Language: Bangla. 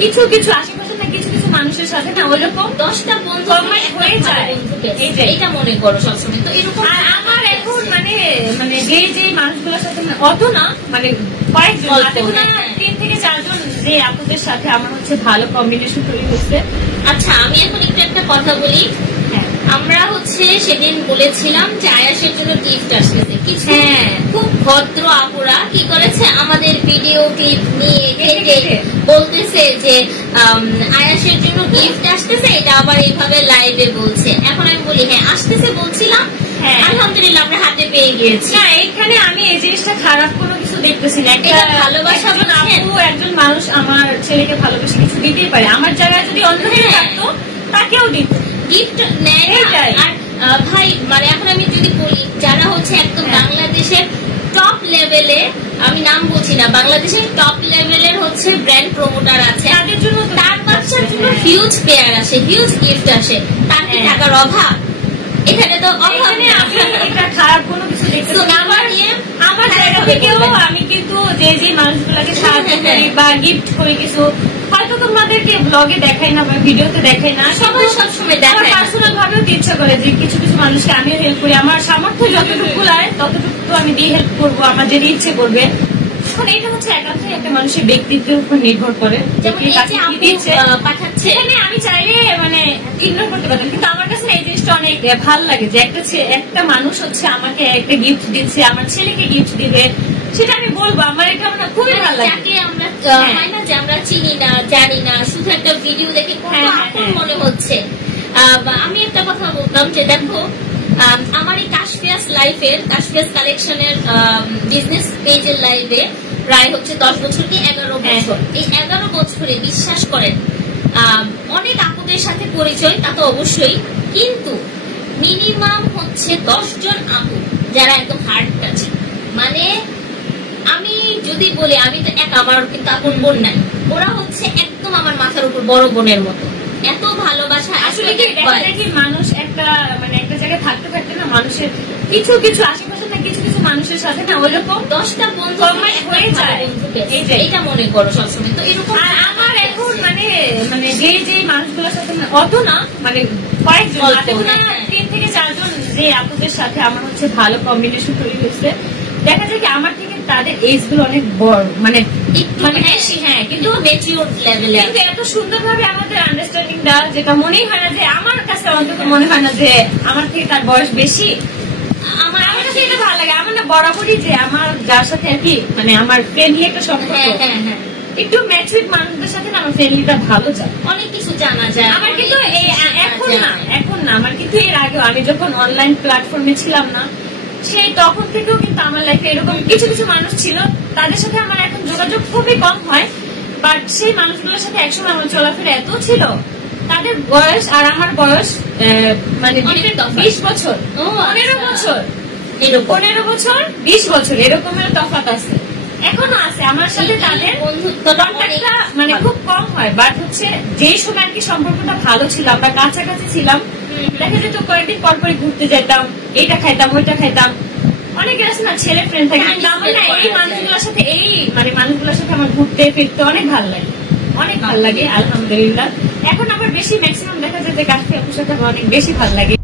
কিছু কিছু আশেপাশে না কিছু কিছু মানুষের সাথে না ওইরকম 10টা বন্ধু হয়ে যায়, এটা মনে করো সবসময়। তো এরকম আর আমার এখন মানে মানে যে মানুষগুলোর সাথে অত না মানে কয়েকজন 3 থেকে 4 জন যে আপুদের সাথে আমার হচ্ছে ভালো কম্বিনেশন তৈরি হচ্ছে। আচ্ছা আমি এখন একটু একটা কথা বলি। আমরা হচ্ছে সেদিন বলেছিলাম যে আয়াসের জন্য গিফট আসতেছে কিছু, খুব ভদ্র আপুরা কি করেছে আমাদের ভিডিওটি নিয়ে দেখে বলতেছে যে আয়াসের জন্য গিফট আসতেছে, এটা আবার এইভাবে লাইভে বলছে। এখন আমি বলি হ্যাঁ আসতেছে বলছিলাম, আলহামদুলিল্লাহ আমরা হাতে পেয়ে গিয়েছি। না এখানে আমি এই জিনিসটা খারাপ কোনো কিছু দেখতেছি না, একটা ভালোবাসা আপু একজন মানুষ আমার ছেলেকে ভালোবেসে কিছু দিতেই পারে, আমার জায়গায় যদি অন্য কেউ থাকতো তাকেও দিত গিফট নেয়। আর ভাই মানে এখন আমি যদি বলি যারা হচ্ছে একদম বাংলাদেশের টপ লেভেলে, আমি নাম বলছি না, বাংলাদেশের টপ লেভেলের হচ্ছে ব্র্যান্ড প্রমোটার আছে, তাদের জন্য তার বাচ্চার জন্য হিউজ পেয়ার আসে, হিউজ গিফট আসে, তার কি টাকার অভাব? এখানে তো অভাব নেই। এটা খারাপ কোনো কিছু দেখতেছি না। আমার জায়গা থেকেও আমি কিন্তু যে মানুষগুলোকে সাহায্য করি বা গিফট করি কিছু, হয়তো তোমাদেরকে ব্লগে দেখাই না বা ভিডিওতে দেখাই না, সবাই সবসময় দেখায়, পার্সোনাল ভাবেও ইচ্ছা করে যে কিছু কিছু মানুষকে আমিও হেল্প করি, আমার সামর্থ্য যতটুকু লাগে ততটুকু তো আমি দিয়ে হেল্প করবো, আমার যেটা ইচ্ছে করবে। এখন এটা হচ্ছে একান্তই একটা মানুষের ব্যক্তিত্বের উপর নির্ভর করে, পাঠাচ্ছে আমি চাইলে মানে ইগনোর করতে পারতাম, কিন্তু আমার কাছে এই জিনিসটা অনেক ভালো লাগে যে একটা মানুষ হচ্ছে আমাকে একটা গিফট দিচ্ছে, আমার ছেলেকে গিফট দিবে, সেটা আমি বলবো আমার এটা খুবই ভালো লাগে। যাকে আমরা হয় না যে আমরা চিনি না জানি না, শুধু একটা ভিডিও দেখে কত মনে হচ্ছে। আমি একটা কথা বলতাম যে দেখো আমার এই কাশফিয়াস লাইফের, কাশফিয়াস কালেকশনের বিজনেস পেজের লাইভে প্রায় হচ্ছে 10 বছর কি 11 বছর, এই 11 বছরে বিশ্বাস করেন অনেক আপুদের সাথে পরিচয়, তা তো অবশ্যই, কিন্তু মিনিমাম হচ্ছে 10 জন আপু যারা একদম হার্ট টাচ, মানে আমি যদি বলি আমি তো আমার কিন্তু আপন বোন নাই, ওরা হচ্ছে একদম আমার মাথার উপর বড় বোনের মতো, এত ভালোবাসা। আসলে কি মানুষ একটা মানে একটা জায়গায় থাকতে থাকতে না মানুষের কিছু কিছু আশেপাশে না কিছু কিছু মানুষের সাথে না ওইরকম 10টা বন্ধু হয়ে যায়, এটা মনে করো সবসময়। তো এরকম আমার এখন মানে মানে যে মানুষগুলোর সাথে অত না মানে কয়েকজন 3 থেকে 4 জন যে আপুদের সাথে আমার হচ্ছে ভালো কম্বিনেশন তৈরি হয়েছে, দেখা যায় কি আমার থেকে তাদের এজ গুলো অনেক বড়, মানে বেশি, কিন্তু ম্যাচিউর লেভেলে, কিন্তু এত সুন্দর ভাবে আমাদের আন্ডারস্ট্যান্ডিংটা যেটা মনেই হয় না যে, আমার কাছে অন্তত মনে হয় না যে আমার থেকে তার বয়স বেশি। আমার কাছে এটা ভালো লাগে, আমার না বরাবরই যে আমার যার সাথে আর কি মানে আমার ফ্রেন্ডলি একটা সম্পর্ক, একটু ম্যাচিউর মানুষদের সাথে আমার ফ্রেন্ডলিটা ভালো যায়, অনেক কিছু জানা যায়। আমার কিন্তু এখন না আমার কিন্তু এর আগেও আমি যখন অনলাইন প্ল্যাটফর্মে ছিলাম না, সেই তখন থেকেও কিন্তু আমার লাইফে এরকম কিছু কিছু মানুষ ছিল, তাদের সাথে আমার এখন যোগাযোগ খুবই কম হয়, বাট সেই মানুষগুলোর সাথে একসময় আমার চলাফেরা এত ছিল, তাদের বয়স আর আমার বয়স মানে 20 বছর 15 বছর 15 বছর 20 বছর এরকমের তফাৎ আছে, এখনো আছে আমার সাথে তাদের কন্টাক্টটা মানে খুব কম হয়, বাট হচ্ছে যে সময় আর কি সম্পর্কটা ভালো ছিল, আমরা কাছাকাছি ছিলাম, দেখা যেত কয়েকদিন পর পরে ঘুরতে যেতাম, এইটা খাইতাম ওইটা খাইতাম, অনেকে আছে না ছেলে ফ্রেন্ড থাকে, কিন্তু আমার না এই মানুষগুলোর সাথে মানুষগুলোর সাথে আমার ঘুরতে ফিরতে অনেক ভালো লাগে, অনেক ভালো লাগে আলহামদুলিল্লাহ। এখন আমার বেশি ম্যাক্সিমাম দেখা যায় যে কাশফি আপুর সাথে অনেক বেশি ভালো লাগে।